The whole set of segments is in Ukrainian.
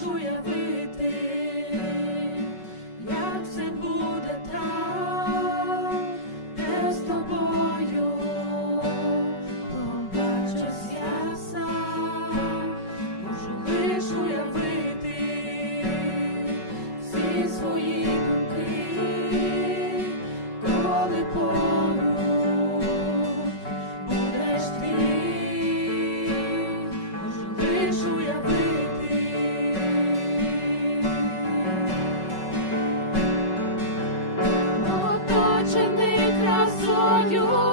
To wy. спадщини красою.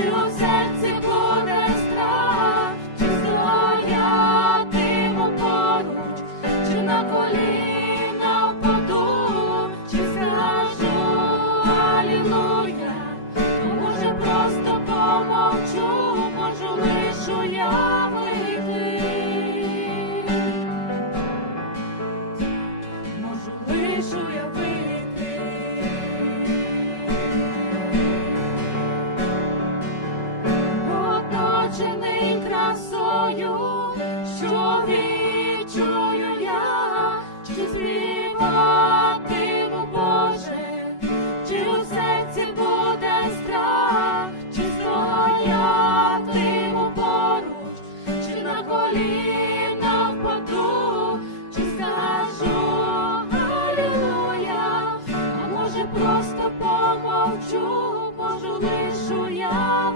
чи у серці чи стоятимо поруч, чи на колі. води я, що співатиму ну, Боже, чи у серці буде страх, чи стоятиму поруч, чи на коліна впаду, чи скажу Алілуя, а може просто помовчу, можу лишу я.